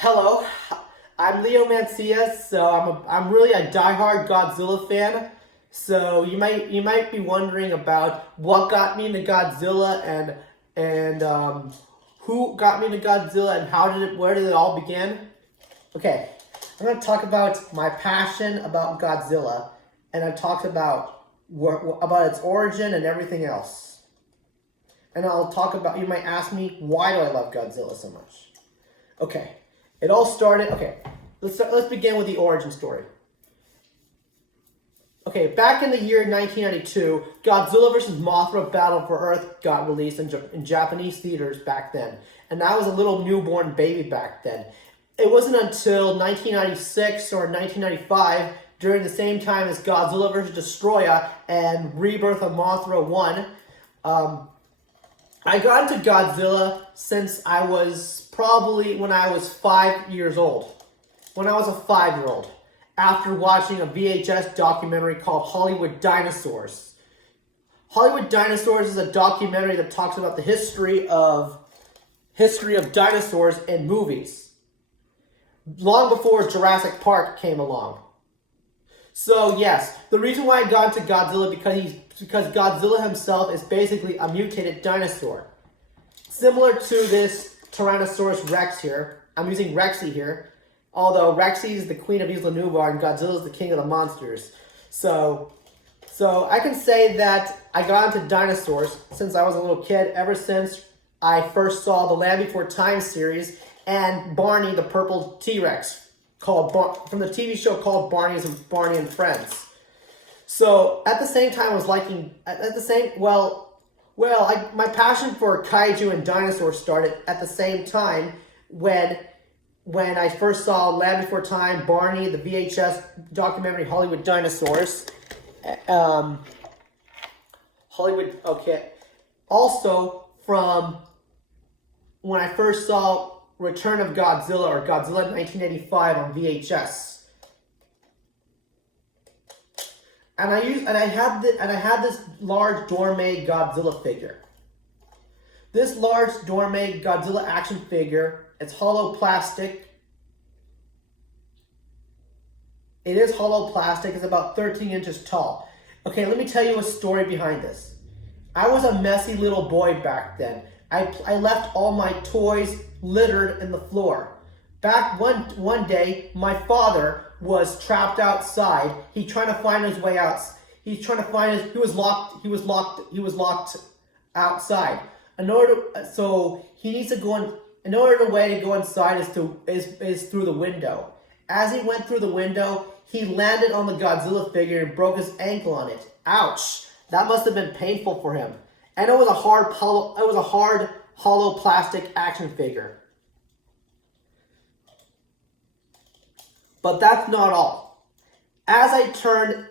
Hello, I'm Leo Mancia. I'm really a diehard Godzilla fan. So you might be wondering about what got me into Godzilla and who got me into Godzilla and where did it all begin? Okay, I'm going to talk about my passion about Godzilla, and I talked about about its origin and everything else. And I'll talk about. You might ask me, why do I love Godzilla so much? Okay. It all started. Okay, let's begin with the origin story. Okay, back in the year 1992, Godzilla vs. Mothra: Battle for Earth got released in Japanese theaters back then, and I was a little newborn baby back then. It wasn't until 1996 or 1995, during the same time as Godzilla vs. Destroyer and Rebirth of Mothra 1, I got into Godzilla since I was probably when I was 5 years old. When I was a 5-year-old, after watching a VHS documentary called Hollywood Dinosaurs. Hollywood Dinosaurs is a documentary that talks about the history of dinosaurs in movies, long before Jurassic Park came along. So yes, the reason why I got into Godzilla because Godzilla himself is basically a mutated dinosaur. Similar to this Tyrannosaurus Rex here. I'm using Rexy here. Although Rexy is the queen of Isla Nublar and Godzilla is the king of the monsters. So I can say that I got into dinosaurs since I was a little kid, ever since I first saw the Land Before Time series and Barney the Purple T-Rex from the TV show called Barney and Friends. So at the same time, I was liking my passion for kaiju and dinosaurs started at the same time when I first saw Land Before Time, Barney, the VHS documentary Hollywood Dinosaurs. Also from when I first saw Return of Godzilla or Godzilla 1985 on VHS. And I had this large Dorme Godzilla figure. This large Dorme Godzilla action figure, it's hollow plastic. It is hollow plastic. It's about 13 inches tall. Okay, let me tell you a story behind this. I was a messy little boy back then. I left all my toys littered in the floor. Back one day, my father was trapped outside. He trying to find his way out. He was locked outside. In order the way to go inside is through the window. As he went through the window, he landed on the Godzilla figure and broke his ankle on it. Ouch! That must have been painful for him. And it was a hard hollow plastic action figure. But that's not all. As I turned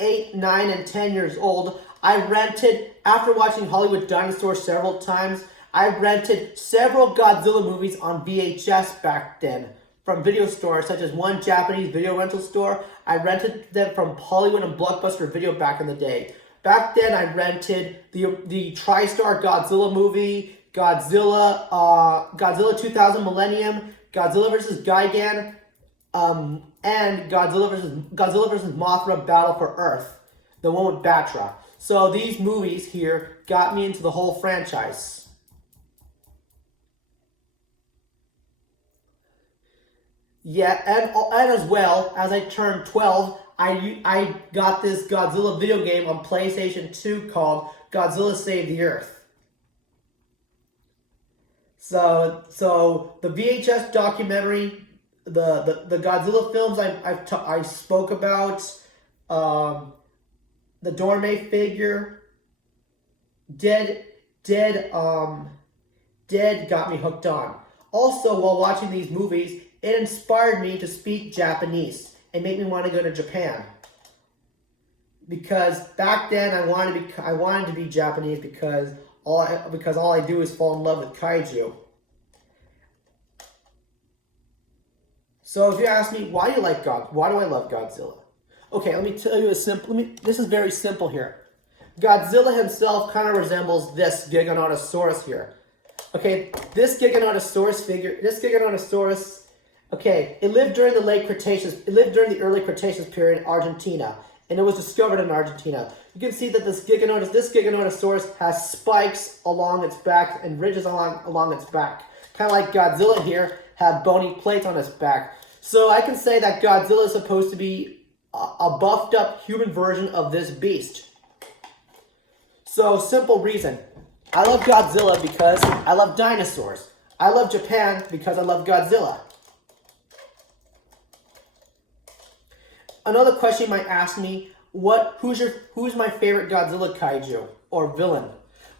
8, 9, and 10 years old, after watching Hollywood Dinosaurs several times, I rented several Godzilla movies on VHS back then from video stores, such as one Japanese video rental store. I rented them from Hollywood and Blockbuster Video back in the day. Back then, I rented the TriStar Godzilla movie, Godzilla 2000 Millennium, Godzilla vs. Gigan, and Godzilla vs. Mothra: Battle for Earth, the one with Batra. So these movies here got me into the whole franchise. Yeah, and as well, as I turned 12, I got this Godzilla video game on PlayStation 2 called Godzilla Save the Earth. So the VHS documentary, the Godzilla films I spoke about, the Dorme figure, Dead got me hooked on. Also, while watching these movies, it inspired me to speak Japanese and made me want to go to Japan. Because back then I wanted to be Japanese because all I do is fall in love with kaiju. So if you ask me, why do I love Godzilla? Okay, let me tell you this is very simple here. Godzilla himself kind of resembles this Giganotosaurus here. Okay, this Giganotosaurus, okay, it lived during the late Cretaceous. It lived during the early Cretaceous period in Argentina, and it was discovered in Argentina. You can see that this Giganotosaurus has spikes along its back and ridges along its back. Kind of like Godzilla here, had bony plates on its back. So I can say that Godzilla is supposed to be a buffed up human version of this beast. So, simple reason. I love Godzilla because I love dinosaurs. I love Japan because I love Godzilla. Another question you might ask me, who's my favorite Godzilla kaiju or villain?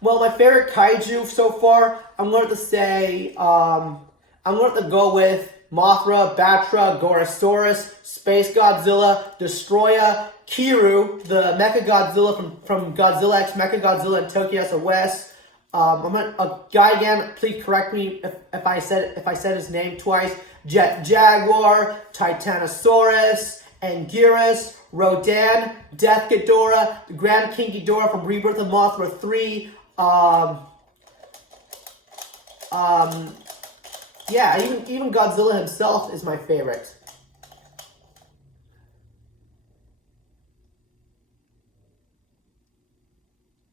Well, my favorite kaiju so far, I'm going to say, I'm going to go with Mothra, Batra, Gorosaurus, Space Godzilla, Destroyer, Kiru, the Mechagodzilla from Godzilla X Mechagodzilla and Tokyo SOS. Gigan, please correct me if I said his name twice. Jet Jaguar, Titanosaurus, Anguirus, Rodan, Death Ghidorah, the Grand King Ghidorah from Rebirth of Mothra 3. Yeah, even Godzilla himself is my favorite.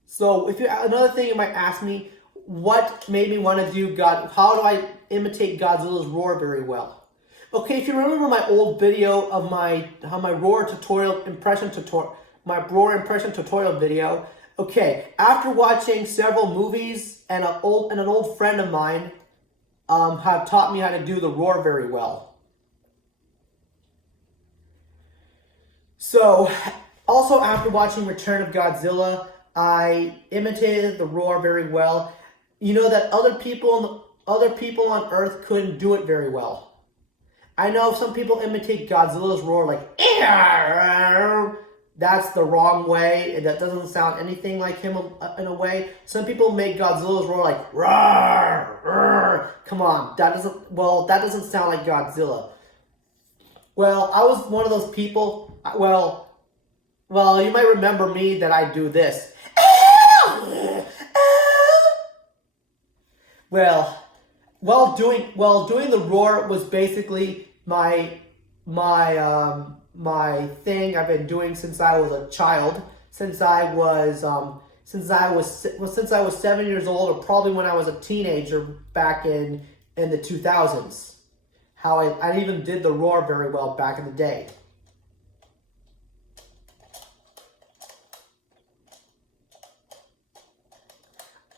So, another thing you might ask me, what made me want to do how do I imitate Godzilla's roar very well? Okay, if you remember my old video of my roar impression tutorial video, okay, after watching several movies and an old friend of mine have taught me how to do the roar very well. So, also after watching Return of Godzilla, I imitated the roar very well. You know that other people on Earth couldn't do it very well. I know some people imitate Godzilla's roar like, "Ear!" That's the wrong way. That doesn't sound anything like him in a way. Some people make Godzilla's roar like, "Roar! Roar!" Come on, that doesn't sound like Godzilla. Well, I was one of those people. Well, you might remember me that I do this. Well, doing the roar was basically my thing I've been doing since I was a child. Since I was 7 years old, or probably when I was a teenager back in the 2000s. How I even did the roar very well back in the day.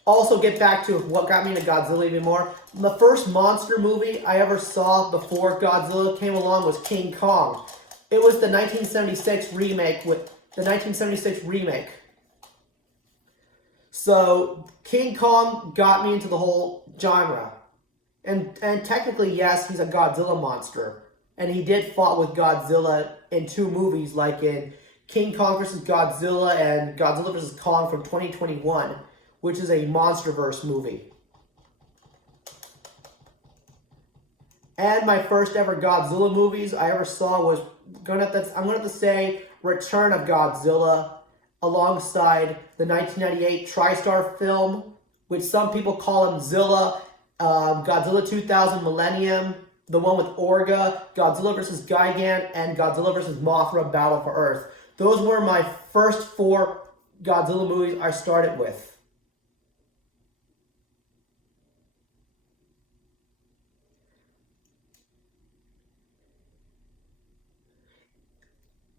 Also, get back to what got me into Godzilla even more. The first monster movie I ever saw before Godzilla came along was King Kong. It was the 1976 remake. So, King Kong got me into the whole genre. And technically, yes, he's a Godzilla monster. And he did fought with Godzilla in 2 movies, like in King Kong vs. Godzilla and Godzilla vs. Kong from 2021. Which is a MonsterVerse movie. And my first ever Godzilla movies I ever saw was, I'm going to have to say, Return of Godzilla, alongside the 1998 TriStar film, which some people call him Zilla, Godzilla 2000 Millennium, the one with Orga, Godzilla vs. Gigan, and Godzilla vs. Mothra Battle for Earth. Those were my first 4 Godzilla movies I started with.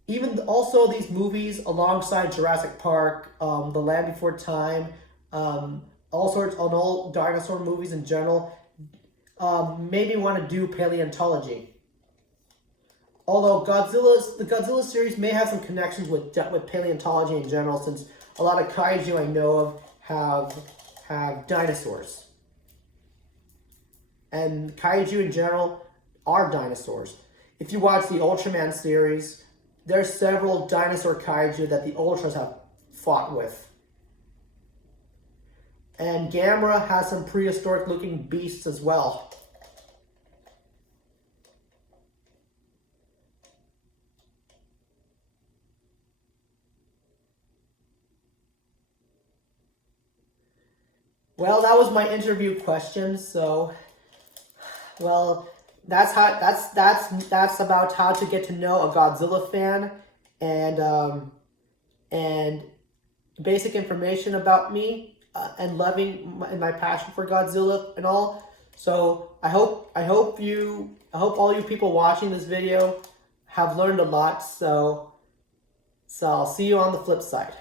Even also these movies alongside Jurassic Park, The Land Before Time, all dinosaur movies in general, made me want to do paleontology. Although the Godzilla series may have some connections with paleontology in general, since a lot of kaiju I know of have dinosaurs. And kaiju in general are dinosaurs. If you watch the Ultraman series, there's several dinosaur kaiju that the Ultras have fought with. And Gamera has some prehistoric looking beasts as well. Well, that was my interview question. So, well, that's about how to get to know a Godzilla fan, and basic information about me, and loving my passion for Godzilla and all. So I hope all you people watching this video have learned a lot. So I'll see you on the flip side.